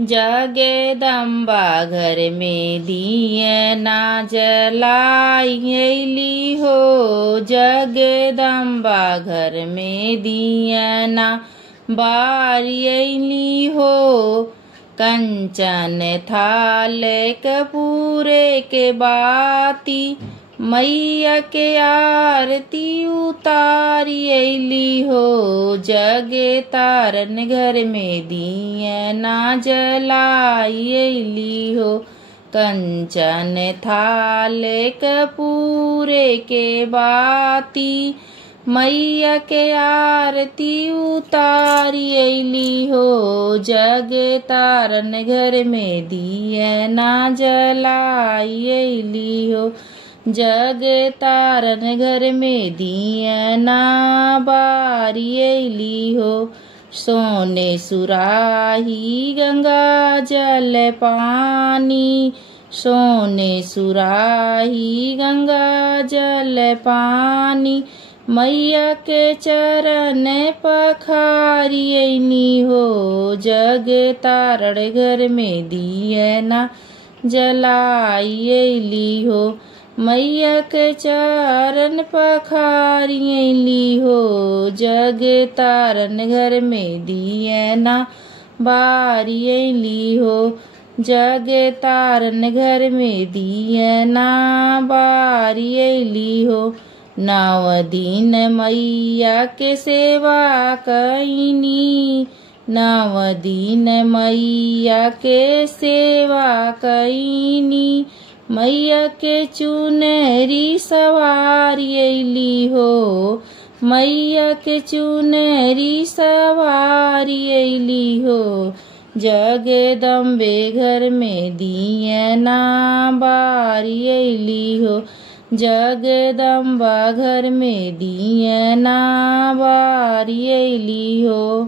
जगदम्बा घर में दिए ना जलाइली हो। जगदम्बा घर में दिए ना बारियली हो। कंचन थाल कपूरे के बाती मैया के आरती उतारियली हो। जगे तारन घर में दिए ना जलाइली हो। कंचन थाल कपूरे के बाती मैया के आरती उतारियली हो। जग तारन घर में दिए ना जलाइली हो। जग तारन घर में दिए ना बारियली हो। सोने सुराही गंगा जल पानी। सोने सुराही गंगा जल पानी मैया के चरण पखारियनी हो। जग तारण घर में दिए ना जलाइली हो। मैया के चरण पखारियली हो। जग तारन घर में दिए ना बारियली हो। जग तारन घर में दिए ना बारियली हो। 9 दिन मैया के सेवा कईनी। 9 दिन मैया के सेवा कईनी। मैया के चुनरी सवारियली हो। मैया के चुनरी सवारियली हो। जगदम्बे घर में दिए ना बारियली हो। जगदम्बा घर में दिए ना बारियली हो।